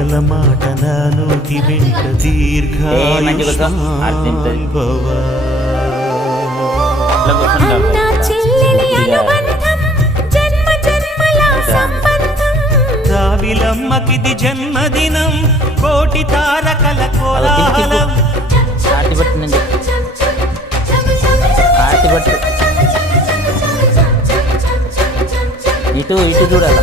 మాటల మాట నా నోటి వెంట దీర్ఘాయుష్మాన్ భవ. అన్నా చెల్లెలి అనుబంధం జన్మ జన్మల సంబంధం. రావిలమ్మకిది జన్మదినం కోటి తారకల కోలాహలం. ఆర్తి పట్టినండి ఆర్తి పట్టు ఇటు ఇటు చూడాల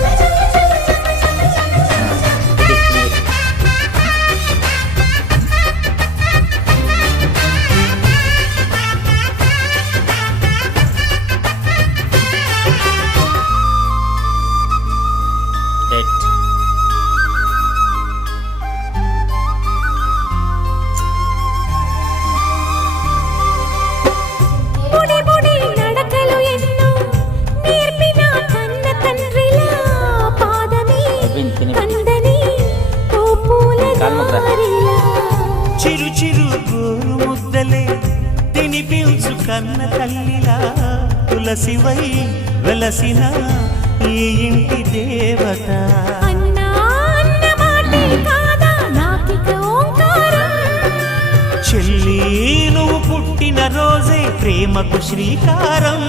బుడి బుడి నడకలు ఎన్నో నేర్పిన కన్న తండ్రిలా పాదమే కందని ఓ పూల దారిలా. చిరు చిరు గోరు ముద్దలే తినిపించు కన్న తల్లిలా తులసివై వెలసిన ఈ ఇంటి దేవత. అన్నా అన్న మాటే కాదా నాకిక ఓంకారం. చెల్లి నువ్వు పుట్టిన రోజే ప్రేమకు శ్రీకారం.